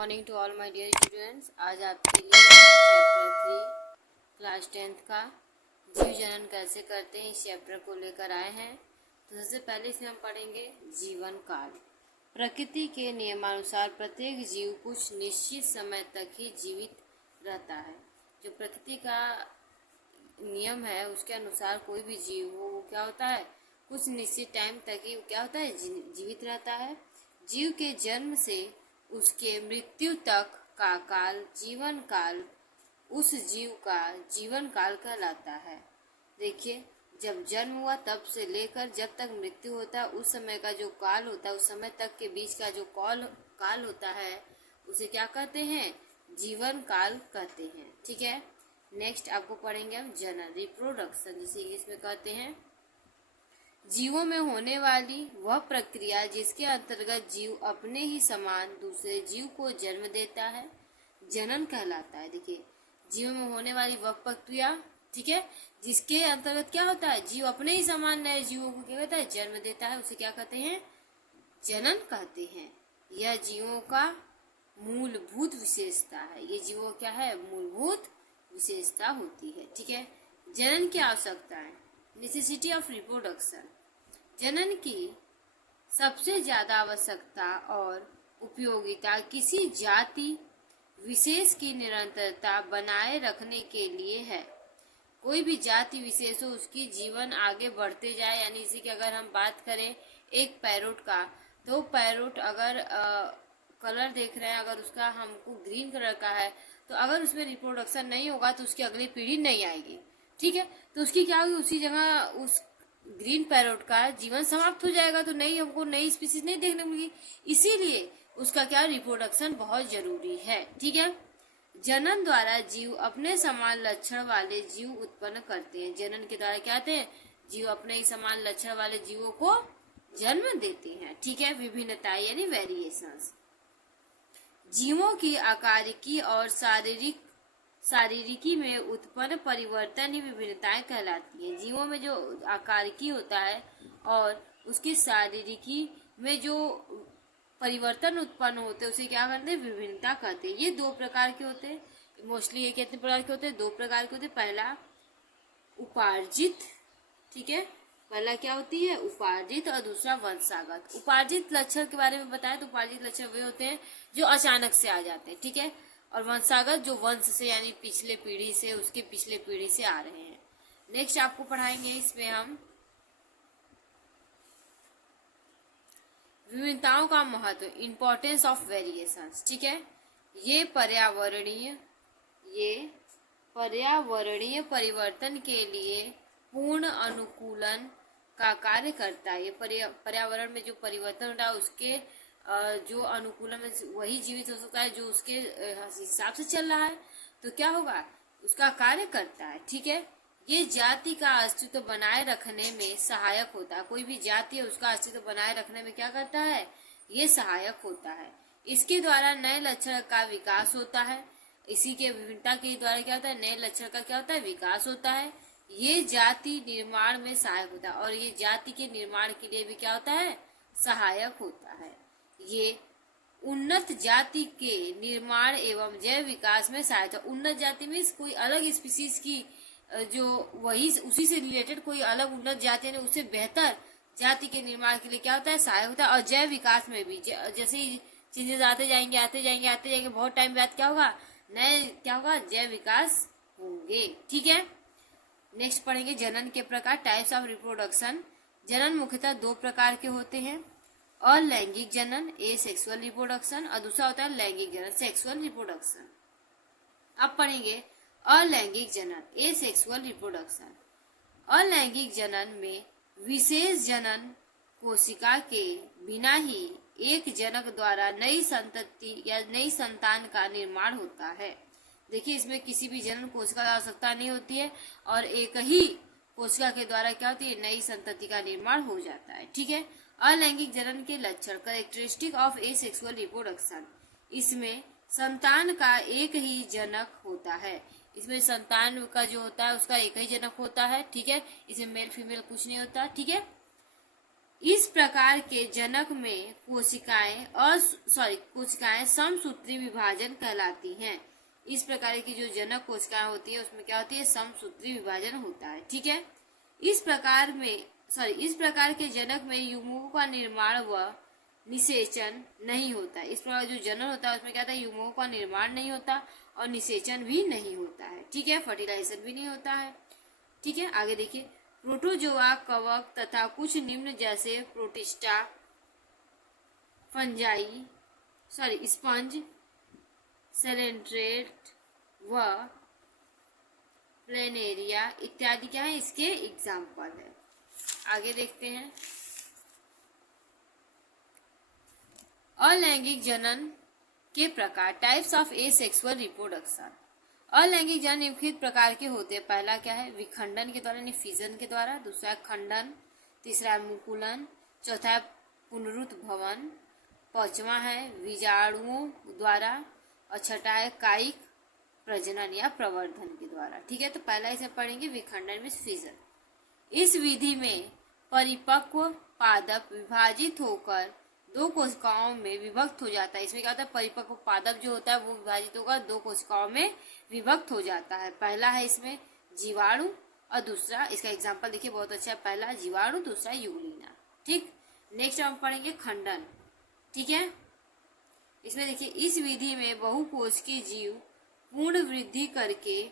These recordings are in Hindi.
Morning to all my dear students. आज आपके लिए चैप्टर 3 क्लास 10th का जीव जनन कैसे करते हैं इस चैप्टर को लेकर आए हैं। तो सबसे पहले इसमें हम पढ़ेंगे जीवन काल। प्रकृति के नियमानुसार प्रत्येक जीव कुछ निश्चित समय तक ही जीवित रहता है। जो प्रकृति का नियम है उसके अनुसार कोई भी जीव हो वो क्या होता है, कुछ निश्चित टाइम तक ही क्या होता है, जीवित रहता है। जीव के जन्म से उसके मृत्यु तक का काल जीवन काल उस जीव का जीवन काल कहलाता है। देखिए, जब जन्म हुआ तब से लेकर जब तक मृत्यु होता है उस समय का जो काल होता है, उस समय तक के बीच का जो काल होता है उसे क्या कहते हैं, जीवन काल कहते हैं। ठीक है। नेक्स्ट आपको पढ़ेंगे हम जनन, रिप्रोडक्शन जिसे इंग्लिश में कहते हैं। जीवों में होने वाली वह प्रक्रिया जिसके अंतर्गत जीव अपने ही समान दूसरे जीव को जन्म देता है, जनन कहलाता है। देखिए, जीवों में होने वाली वह प्रक्रिया, ठीक है, जिसके अंतर्गत क्या होता है, जीव अपने ही समान नए जीवों को क्या कहता है, जन्म देता है, उसे क्या कहते हैं, जनन कहते हैं। यह जीवों का मूलभूत विशेषता है। ये जीवों क्या है, मूलभूत विशेषता होती है। ठीक है। जनन की आवश्यकताएं, नेसेसिटी ऑफ रिप्रोडक्शन। जनन की सबसे ज्यादा आवश्यकता और उपयोगिता किसी जाति विशेष की निरंतरता बनाए रखने के लिए है। कोई भी जाति विशेष हो उसकी जीवन आगे बढ़ते जाए, यानी इसी की अगर हम बात करें एक पैरोट का, तो पैरोट अगर कलर देख रहे हैं, अगर उसका हमको ग्रीन कलर का है तो अगर उसमें रिप्रोडक्शन नहीं होगा तो उसकी अगली पीढ़ी नहीं आएगी। ठीक है। तो उसकी क्या होगी, उसी जगह उस ग्रीन पैरोट का जीवन समाप्त हो जाएगा, तो हमको नई स्पीसीज नहीं देखने मिलेगी। इसीलिए उसका क्या, रिप्रोडक्शन बहुत जरूरी है। ठीक है। जनन द्वारा जीव अपने समान लक्षण वाले जीव उत्पन्न करते हैं। जनन के द्वारा क्या होते हैं, जीव अपने ही समान लक्षण वाले जीवों को जन्म देते हैं। ठीक है। विभिन्नता यानी वेरिएशंस। जीवों की आकारिकी और शारीरिकी में उत्पन्न परिवर्तन ही विभिन्नताएं कहलाती हैं। जीवों में जो आकारिकी होता है और उसकी शारीरिकी में जो परिवर्तन उत्पन्न होते हैं उसे क्या कहते हैं, विभिन्नता कहते हैं। ये दो प्रकार के होते हैं, मोस्टली ये कितने प्रकार के होते हैं, दो प्रकार के होते हैं। पहला उपार्जित, ठीक है, पहला क्या होती है, उपार्जित, और दूसरा वंशागत। उपार्जित लक्षण के बारे में बताया तो उपार्जित लक्षण वे होते हैं जो अचानक से आ जाते हैं। ठीक है। और वंशागत जो वंश से यानी पिछले पीढ़ी से उसके पिछले पीढ़ी से आ रहे हैं। नेक्स्ट आपको पढ़ाएंगे इसमें हम विभिन्नताओं का महत्व, इंपॉर्टेंस ऑफ वेरिएशंस। ठीक है। ये पर्यावरणीय परिवर्तन के लिए पूर्ण अनुकूलन का कार्य करता है। ये पर्यावरण में जो परिवर्तन होता है उसके जो अनुकूलन में वही जीवित हो सकता है जो उसके हिसाब से चल रहा है, तो क्या होगा, उसका कार्य करता है। ठीक है। ये जाति का अस्तित्व बनाए रखने में सहायक होता है। कोई भी जाति है उसका अस्तित्व बनाए रखने में क्या करता है, ये सहायक होता है। इसके द्वारा नए लक्षण का विकास होता है। इसी के विभिन्नता के द्वारा क्या होता है, नए लक्षण का क्या होता है, विकास होता है। ये जाति निर्माण में सहायक होता है और ये जाति के निर्माण के लिए भी क्या होता है, सहायक होता है। ये उन्नत जाति के निर्माण एवं जैव विकास में सहायता। उन्नत जाति में कोई अलग स्पीसीज की जो वही उसी से रिलेटेड कोई अलग उन्नत जाति है उससे बेहतर जाति के निर्माण के लिए क्या होता है, सहायक होता है। और जैव विकास में भी जैसे ही चेंजेस आते जाएंगे बहुत टाइम बाद क्या होगा, नए क्या होगा, जैव विकास होंगे। ठीक है। नेक्स्ट पढ़ेंगे जनन के प्रकार, टाइप्स ऑफ रिप्रोडक्शन। जनन मुख्यतः दो प्रकार के होते हैं, अलैंगिक जनन, ए सेक्सुअल रिप्रोडक्शन, और दूसरा होता है लैंगिक जनन, सेक्सुअल रिप्रोडक्शन। अब पढ़ेंगे अलैंगिक जनन, ए सेक्सुअल रिप्रोडक्शन। अलैंगिक जनन में विशेष जनन कोशिका के बिना ही एक जनक द्वारा नई संतति या नई संतान का निर्माण होता है। देखिए, इसमें किसी भी जनन कोशिका की आवश्यकता नहीं होती है और एक ही कोशिका के द्वारा क्या होती है, नई संतति का निर्माण हो जाता है। ठीक है। अलैंगिक जनन के लक्षण, कैरेक्टरिस्टिक ऑफ एसेक्सुअल रिप्रोडक्शन। इसमें संतान का एक ही जनक होता है। इसमें संतान का जो होता है उसका एक ही जनक होता है। ठीक है। इसमें मेल फीमेल कुछ नहीं होता। ठीक है। इस प्रकार के जनक में कोशिकाएं समसूत्री विभाजन कहलाती हैं। इस प्रकार की जो जनक कोशिकाएं होती है उसमें क्या होती है, समसूत्री विभाजन होता है। ठीक है, इस प्रकार के जनक में युग्मकों का निर्माण व निषेचन नहीं होता है। इस प्रकार जो जनन होता है उसमें क्या होता है, युग्मकों का निर्माण नहीं होता और निषेचन भी नहीं होता है। ठीक है, फर्टिलाइजेशन भी नहीं होता है। ठीक है, आगे देखिए, प्रोटोजोआ कवक तथा कुछ निम्न जैसे प्रोटिस्टा, स्पंज, सेलेंट्रेट व प्लेनेरिया इत्यादि क्या है, इसके एग्जाम्पल है। आगे देखते हैं, अलैंगिक जनन के प्रकार, टाइप्स ऑफ एसेक्सुअल रिप्रोडक्शन। अलैंगिक जनन निम्नलिखित प्रकार के होते हैं। पहला क्या है, विखंडन के द्वारा यानी फिजन के द्वारा, दूसरा है खंडन, तीसरा है मुकुलन, चौथा है पुनरुत्भवन, पांचवा है बीजाणुओं द्वारा और छठा है कायिक प्रजनन या प्रवर्धन के द्वारा। ठीक है, तो पहला इसे पढ़ेंगे विखंडन में फिजन। इस विधि में परिपक्व पादप विभाजित होकर दो कोशिकाओं में विभक्त हो जाता है। इसमें क्या होता है, परिपक्व पादप जो होता है वो विभाजित होकर दो कोशिकाओं में विभक्त हो जाता है। पहला है इसमें जीवाणु और दूसरा, इसका एग्जांपल देखिए बहुत अच्छा है, पहला जीवाणु, दूसरा यूग्लिना। ठीक, नेक्स्ट हम पढ़ेंगे खंडन। ठीक है, इसमें देखिए, इस विधि में बहुकोशिकीय जीव पूर्ण वृद्धि करके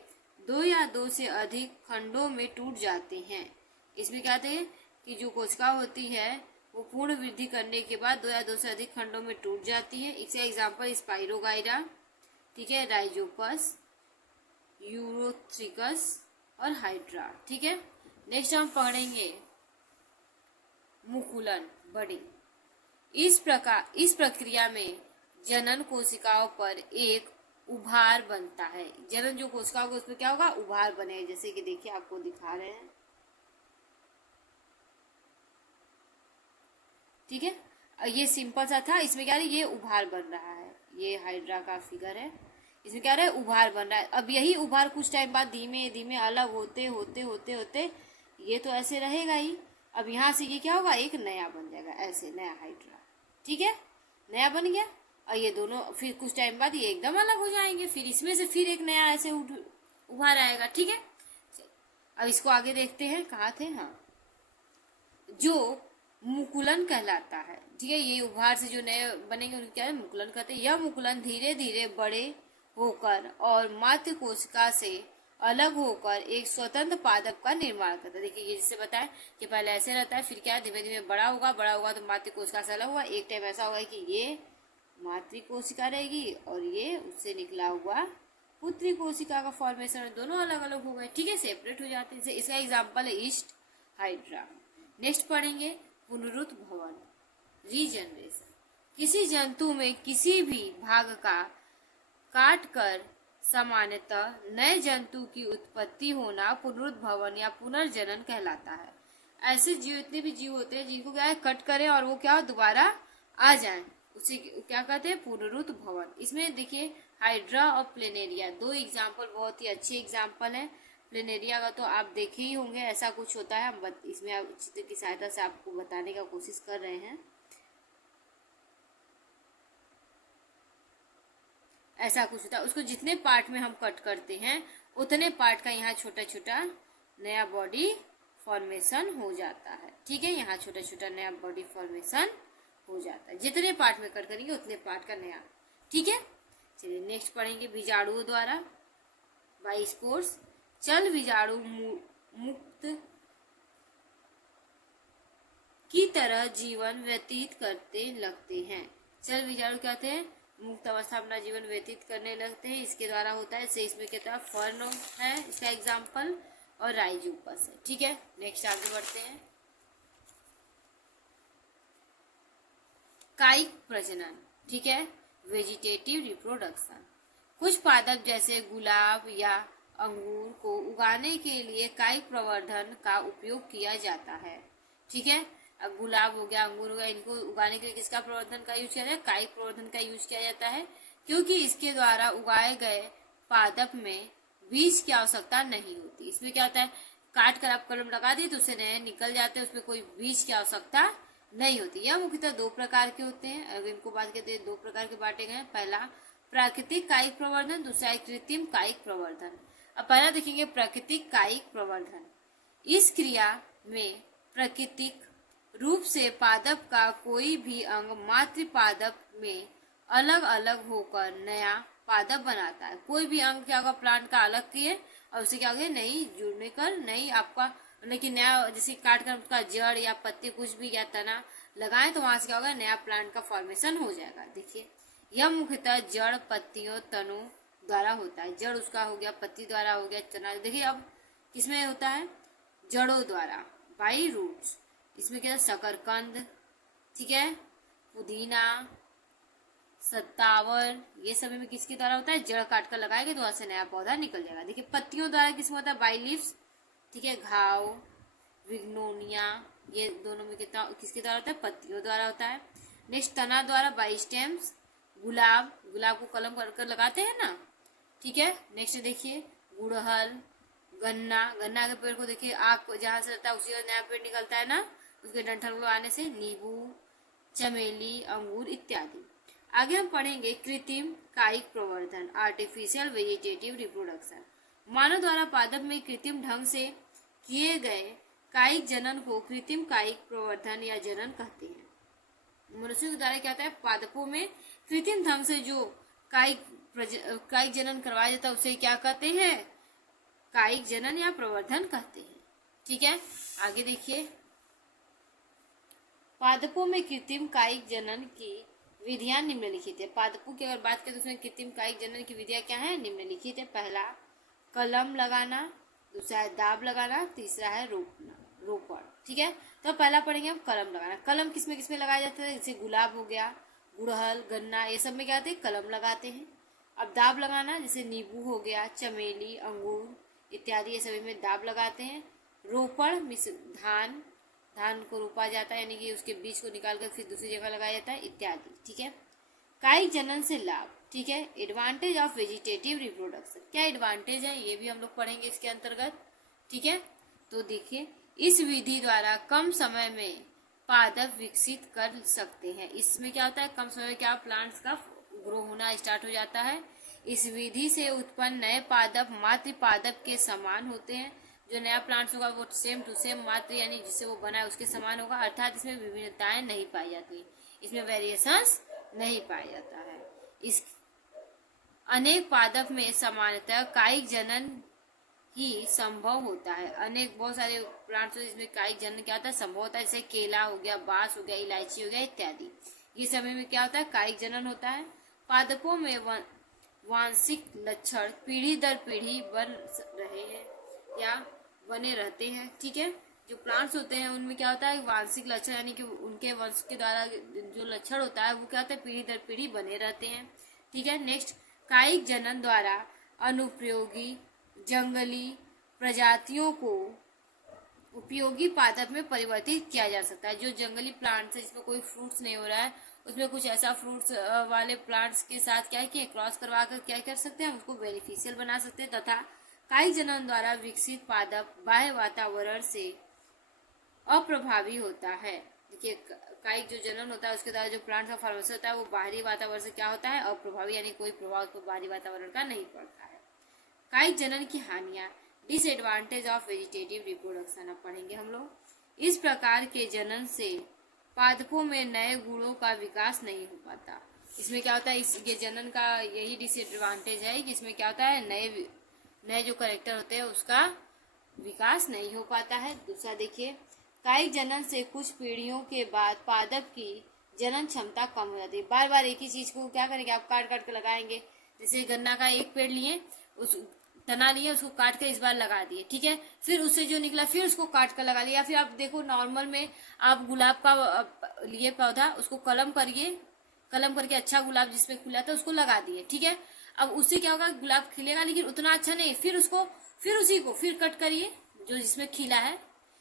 दो या दो से अधिक खंडों में टूट जाते हैं। इसमें क्या होता है कि जो कोशिका होती है वो पूर्ण वृद्धि करने के बाद दो या दो से अधिक खंडों में टूट जाती है। इसका एग्जाम्पल स्पाइरोगाइरा, ठीक है, राइजोपस, यूरोथ्रिकस और हाइड्रा। ठीक है, नेक्स्ट हम पढ़ेंगे मुकुलन, बड़ी। इस प्रक्रिया में जनन कोशिकाओं पर एक उभार बनता है। जनन जो कोशिका होगा उसमें क्या होगा, उभार बनेगा। जैसे कि देखिए आपको दिखा रहे हैं। ठीक है, ये सिंपल सा था, इसमें क्या है, ये उभार बन रहा है। ये हाइड्रा का फिगर है, इसमें क्या रहा है, उभार बन रहा है। अब यही उभार कुछ टाइम बाद धीमे धीमे अलग होते होते होते होते ये तो ऐसे रहेगा ही। अब यहाँ से ये क्या होगा, एक नया बन जाएगा, ऐसे नया हाइड्रा। ठीक है, नया बन गया और ये दोनों फिर कुछ टाइम बाद ये एकदम अलग हो जाएंगे, फिर इसमें से फिर एक नया ऐसे उभार आएगा। ठीक है, अब इसको आगे देखते हैं, कहाँ थे, हाँ, जो मुकुलन कहलाता है। ठीक है, ये उभार से जो नए बनेंगे उनको क्या है, मुकुलन कहते हैं। यह मुकुलन धीरे धीरे बड़े होकर और मातृ कोशिका से अलग होकर एक स्वतंत्र पादप का निर्माण करता है। देखिए, ये जिससे बताया कि पहले ऐसे रहता है, फिर क्या धीमे धीमे बड़ा होगा तो मातृ कोशिका से अलग हुआ। एक टाइम ऐसा होगा कि ये मातृ कोशिका रहेगी और ये उससे निकला हुआ पुत्री कोशिका का फॉर्मेशन, दोनों अलग अलग हो गए। ठीक है, सेपरेट हो जाते हैं। इसका एग्जाम्पल है ईस्ट हाइड्रा। नेक्स्ट पढ़ेंगे पुनरुत्भवन, रीजनरेशन। किसी जंतु में किसी भी भाग का काट कर सामान्यतः नए जंतु की उत्पत्ति होना पुनरुत्भवन या पुनर्जनन कहलाता है। ऐसे जीव, इतने भी जीव होते हैं जिनको क्या है, कट करें और वो क्या दोबारा आ जाएं, उसे क्या कहते हैं, पुनरुत्भवन। इसमें देखिए हाइड्रा और प्लेनेरिया दो एग्जाम्पल बहुत ही अच्छे एग्जाम्पल हैं। प्लेनेरिया का तो आप देखे ही होंगे, ऐसा कुछ होता है। हम इसमें आप चित्र की सहायता से आपको बताने का कोशिश कर रहे हैं। ऐसा कुछ होता है, उसको जितने पार्ट में हम कट करते हैं उतने पार्ट का यहाँ छोटा छोटा नया बॉडी फॉर्मेशन हो जाता है। ठीक है, यहाँ छोटा छोटा नया बॉडी फॉर्मेशन हो जाता है। जितने पार्ट में कट करेंगे उतने पार्ट का नया। ठीक है, चलिए नेक्स्ट पढ़ेंगे बीजाणुओं द्वारा, बाई स्पोर्स। चल बीजाणु मुक्त की तरह जीवन व्यतीत करते लगते हैं। चल बीजाणु क्या होते हैं, मुक्त अवस्था अपना जीवन व्यतीत करने लगते हैं। इसके द्वारा होता है, से इसमें कहता है फर्न है इसका एग्जाम्पल, और राइजोपस है। ठीक है, नेक्स्ट आगे बढ़ते हैं। कायिक प्रजनन, ठीक है, वेजिटेटिव रिप्रोडक्शन। कुछ पादप जैसे गुलाब या अंगूर को उगाने के लिए कायिक प्रवर्धन का उपयोग किया जाता है। ठीक है, अब गुलाब हो गया, अंगूर हो गया, इनको उगाने के लिए किसका प्रवर्धन का यूज किया जाता है, कायिक प्रवर्धन का यूज किया जाता है, क्योंकि इसके द्वारा उगाए गए पादप में बीज की आवश्यकता नहीं होती। इसमें क्या होता है, काट कर आप कलम लगा दी तो उससे नए निकल जाते हैं, उसमें कोई बीज की आवश्यकता नहीं होती। यह मुख्यतः दो प्रकार के होते हैं। अगर इनको बात करते हैं, दो प्रकार के बांटे गए हैं। पहला प्राकृतिक कायिक प्रवर्धन, दूसरा है कृत्रिम कायिक प्रवर्धन। अब पहला देखेंगे प्राकृतिक कायिक प्रवर्धन। इस क्रिया में प्राकृतिक रूप से पादप का कोई भी अंग मातृ पादप में अलग अलग होकर नया पादप बनाता है। कोई भी अंग क्या होगा, प्लांट का अलग किए और उसे क्या होगा, नई जुड़ने कर नई आपका लेकिन नया, जैसे काट कर उसका जड़ या पत्ती कुछ भी या तना लगाएं तो वहां से क्या होगा, नया प्लांट का फॉर्मेशन हो जाएगा। देखिए यह मुख्यतः जड़, पत्तियों, तनों द्वारा होता है। जड़ उसका हो गया, पत्ती द्वारा हो गया, तना। देखिए अब किसमें होता है, जड़ों द्वारा, बाई रूट्स। इसमें क्या है, शकरकंद, ठीक है, पुदीना, सत्तावर, ये सभी में किसके द्वारा होता है, जड़ काट कर लगाएंगे तो वहां से नया पौधा निकल जाएगा। देखिए पत्तियों द्वारा किसमें होता है, बाई लीव्स, ठीक है, घाव, विग्नोनिया, ये दोनों में कितना किसके द्वारा होता है, पत्तियों द्वारा होता है। नेक्स्ट तना द्वारा बाई स्टेम्स, गुलाब, गुलाब को कलम कर कर लगाते हैं ना, ठीक है। नेक्स्ट देखिए गुड़हल, गन्ना, गन्ना के पेड़ को देखिए आग जहां से रहता है उसी का नया पेड़ निकलता है ना, उसके डंठल को आने से। नींबू, चमेली, अंगूर इत्यादि। आगे हम पढ़ेंगे कृत्रिम कायिक प्रवर्धन, आर्टिफिशियल वेजिटेटिव रिप्रोडक्शन। मानव द्वारा पादप में कृत्रिम ढंग से किए गए कायिक जनन को कृत्रिम कायिक प्रवर्धन या जनन कहते हैं। मनुष्यों के द्वारा क्या होता है, पादपों में कृत्रिम ढंग से जो कायिक जनन करवाया जाता है उसे क्या कहते हैं, कायिक जनन या प्रवर्धन कहते हैं। ठीक है, आगे देखिए पादपों में कृत्रिम कायिक जनन की विधियां निम्नलिखित है। पादपों की अगर बात करें तो उसमें कृत्रिम कायिक जनन की विधियां क्या है, निम्नलिखित है। पहला कलम लगाना, दूसरा है दाब लगाना, तीसरा है रोपण। ठीक है, तो पहला पढ़ेंगे हम कलम लगाना। कलम किसमें किसमें लगाया जाता है, जैसे गुलाब हो गया, गुड़हल, गन्ना, ये सब में क्या होते हैं, कलम लगाते हैं। अब दाब लगाना, जैसे नींबू हो गया, चमेली, अंगूर इत्यादि, ये सभी में दाब लगाते हैं। रोपण धान, धान को रोपा जाता है, यानी कि उसके बीज को निकाल कर फिर दूसरी जगह लगाया जाता है इत्यादि। ठीक है, कायिक जनन से लाभ। ठीक है, एडवांटेज ऑफ वेजिटेटिव रिप्रोडक्शन, क्या एडवांटेज है ये भी हम लोग पढ़ेंगे इसके अंतर्गत। ठीक है, तो देखिए इस विधि द्वारा कम समय में पादप विकसित कर सकते हैं। इसमें क्या होता है, कम समय में क्या प्लांट्स का ग्रो होना स्टार्ट हो जाता है। इस विधि से उत्पन्न नए पादप मातृ पादप के समान होते हैं। जो नया प्लांट्स होगा वो सेम टू सेम मातृ यानी जिससे वो बना है उसके समान होगा, अर्थात इसमें विभिन्नताएं नहीं पाई जाती, इसमें वेरिएशंस नहीं पाया जाता है। इस अनेक पादप में सामान्यतः कायिक जनन ही संभव होता है। अनेक बहुत सारे प्लांट्स इसमें कायिक जनन क्या होता है, संभव होता है, जैसे केला हो गया, बांस हो गया, इलायची हो गया इत्यादि। ये समय में क्या होता है, कायिक जनन होता है। पादपों में वांशिक लक्षण पीढ़ी दर पीढ़ी बन रहे हैं या बने रहते हैं। ठीक है, जो प्लांट्स होते हैं उनमें क्या होता है, वांशिक लक्षण यानी कि उनके वंश के द्वारा जो लक्षण होता है वो क्या होता है, पीढ़ी दर पीढ़ी बने रहते हैं। ठीक है, नेक्स्ट कायिक जनन द्वारा अनुपयोगी जंगली प्रजातियों को उपयोगी पादप में परिवर्तित किया जा सकता है। जो जंगली प्लांट्स है जिसमें कोई फ्रूट्स नहीं हो रहा है, उसमें कुछ ऐसा फ्रूट्स वाले प्लांट्स के साथ क्या किया, क्रॉस करवा कर क्या कर सकते हैं, उसको बेनिफिशियल बना सकते हैं। तथा कायिक जनन द्वारा विकसित पादप बाह्य वातावरण से अप्रभावी होता है। देखिए कायिक जो जनन होता है उसके द्वारा जो प्लांट का फॉर्मेशन होता है वो बाहरी वातावरण से क्या होता है, अप्रभावी, यानी कोई प्रभाव उसको बाहरी वातावरण का नहीं पड़ता है। कायिक जनन की हानियां, डिसएडवांटेज ऑफ वेजिटेटिव रिप्रोडक्शन, अब पढ़ेंगे हम लोग। इस प्रकार के जनन से पादपों में नए गुणों का विकास नहीं हो पाता। इसमें क्या होता है, इस ये जनन का यही डिसएडवांटेज है कि इसमें क्या होता है, नए जो कैरेक्टर होते हैं उसका विकास नहीं हो पाता है। दूसरा देखिए कायिक जनन से कुछ पीढ़ियों के बाद पादप की जनन क्षमता कम हो जाती है। बार बार एक ही चीज को क्या करेंगे, आप काट काट के लगाएंगे। जैसे गन्ना का एक पेड़ लिए, उस तना लिए, उसको काट कर इस बार लगा दिए, ठीक है, फिर उससे जो निकला फिर उसको काट कर लगा दिया। फिर आप देखो नॉर्मल में आप गुलाब का लिए पौधा, उसको कलम करके अच्छा गुलाब जिसमें खुला था उसको लगा दिए, ठीक है। अब उससे क्या होगा, गुलाब खिलेगा लेकिन उतना अच्छा नहीं। फिर उसी को फिर कट करिए जो जिसमें खिला है,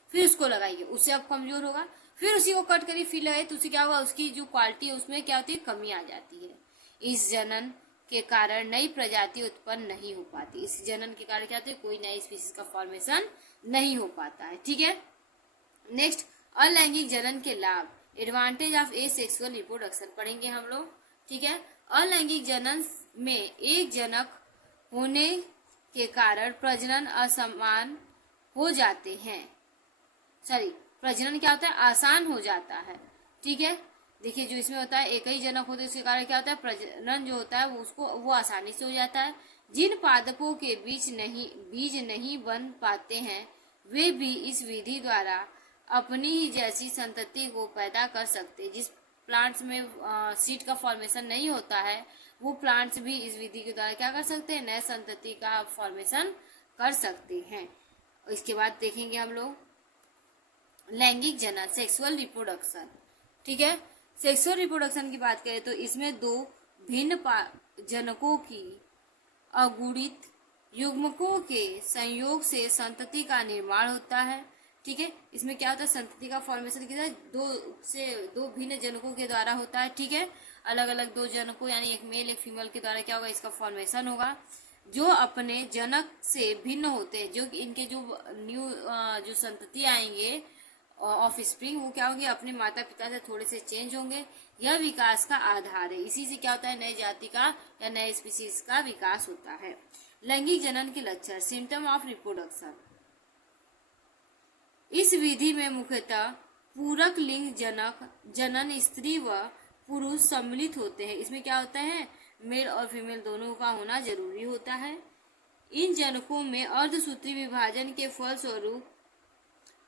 फिर उसको लगाइए, उससे अब कमजोर होगा। फिर उसी को कट करिए, फिर लगाइए, तो उससे क्या होगा, उसकी जो क्वालिटी है उसमें क्या होती है, कमी आ जाती है। इस जनन के कारण नई प्रजाति उत्पन्न नहीं हो पाती। इस जनन के कारण क्या होता है, कोई नई स्पीशीज का फॉर्मेशन नहीं हो पाता है। ठीक है, नेक्स्ट अलैंगिक जनन के लाभ, एडवांटेज ऑफ एसेक्सुअल रिप्रोडक्शन पढ़ेंगे हम लोग, ठीक है। अलैंगिक जनन में एक जनक होने के कारण प्रजनन असमान हो जाते हैं, प्रजनन क्या होता है, आसान हो जाता है, ठीक है। देखिए जो इसमें होता है एक ही जनक होते हैं, उसके कारण क्या होता है, प्रजनन जो होता है वो आसानी से हो जाता है। जिन पादपों के बीज नहीं बन पाते हैं वे भी इस विधि द्वारा अपनी ही जैसी संतति को पैदा कर सकते हैं। जिस प्लांट्स में सीड का फॉर्मेशन नहीं होता है वो प्लांट्स भी इस विधि के द्वारा क्या कर सकते हैं, नए संतति का फॉर्मेशन कर सकते हैं। इसके बाद देखेंगे हम लोग लैंगिक जनन, सेक्सुअल रिप्रोडक्शन, ठीक है। सेक्सुअल रिप्रोडक्शन की बात करें तो इसमें दो भिन्न जनकों की अगुणित युग्मकों के संयोग से संतति का निर्माण होता है, ठीक है। इसमें क्या होता है, संतति का फॉर्मेशन किया दो भिन्न जनकों के द्वारा होता है, ठीक है। अलग अलग दो जनकों यानी एक मेल एक फीमेल के द्वारा क्या होगा, इसका फॉर्मेशन होगा, जो अपने जनक से भिन्न होते हैं। जो इनके जो न्यू जो संतति आएंगे ऑफ स्प्रिंग वो क्या होंगे, अपने माता पिता से थोड़े से चेंज होंगे। यह विकास का आधार है, इसी से क्या होता है, नई जाति का या नए स्पीसीज का विकास होता है। लैंगिक जनन के लक्षण, सिम्टम ऑफ रिप्रोडक्शन। इस विधि में मुख्यतः पूरक लिंग जनन स्त्री व पुरुष सम्मिलित होते हैं। इसमें क्या होता है, मेल और फीमेल दोनों का होना जरूरी होता है। इन जनकों में अर्धसूत्री विभाजन के फलस्वरूप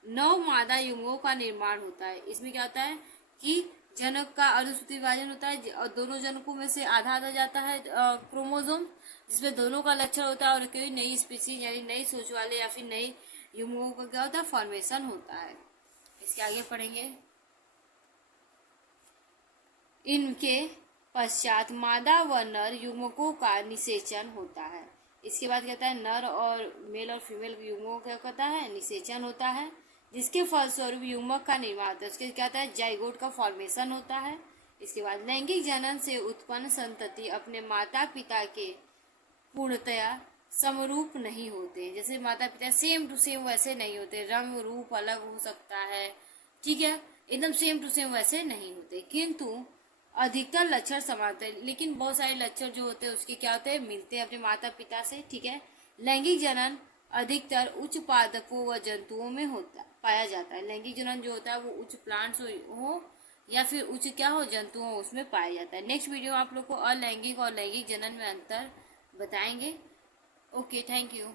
9 मादा युग्मों का निर्माण होता है। इसमें क्या होता है कि जनक का अर्धसूत्री विभाजन होता है और दोनों जनकों में से आधा जाता है क्रोमोसोम, जिसमें दोनों का लक्षण होता है और कोई नई स्पीसीज यानी नई सोच वाले या फिर नई युग्मों का क्या होता है, फॉर्मेशन होता है। इसके आगे पढ़ेंगे। इनके पश्चात मादा व नर युग्मकों का निषेचन होता है। इसके बाद कहता है नर और मेल और फीमेल युग्मों का कहता है निषेचन होता है, जिसके फलस्वरूप युग्मक का निर्माण होता है। उसके क्या होता है, जाइगोट का फॉर्मेशन होता है। इसके बाद लैंगिक जनन से उत्पन्न संतति अपने माता पिता के पूर्णतया समरूप नहीं होते। जैसे माता पिता सेम टू सेम वैसे नहीं होते, रंग रूप अलग हो सकता है, ठीक है, एकदम सेम टू सेम वैसे नहीं होते, किंतु अधिकतर लक्षण समानते हैं। लेकिन बहुत सारे लक्षण जो होते हैं उसके क्या होते हैं, मिलते हैं अपने माता पिता से, ठीक है। लैंगिक जनन अधिकतर उच्च पादपों व जंतुओं में पाया जाता है। लैंगिक जनन जो होता है वो उच्च प्लांट्स हो या फिर उच्च क्या हो, जंतुओं उसमें पाया जाता है। नेक्स्ट वीडियो आप लोग को अलैंगिक और लैंगिक जनन में अंतर बताएंगे। Okay, thank you.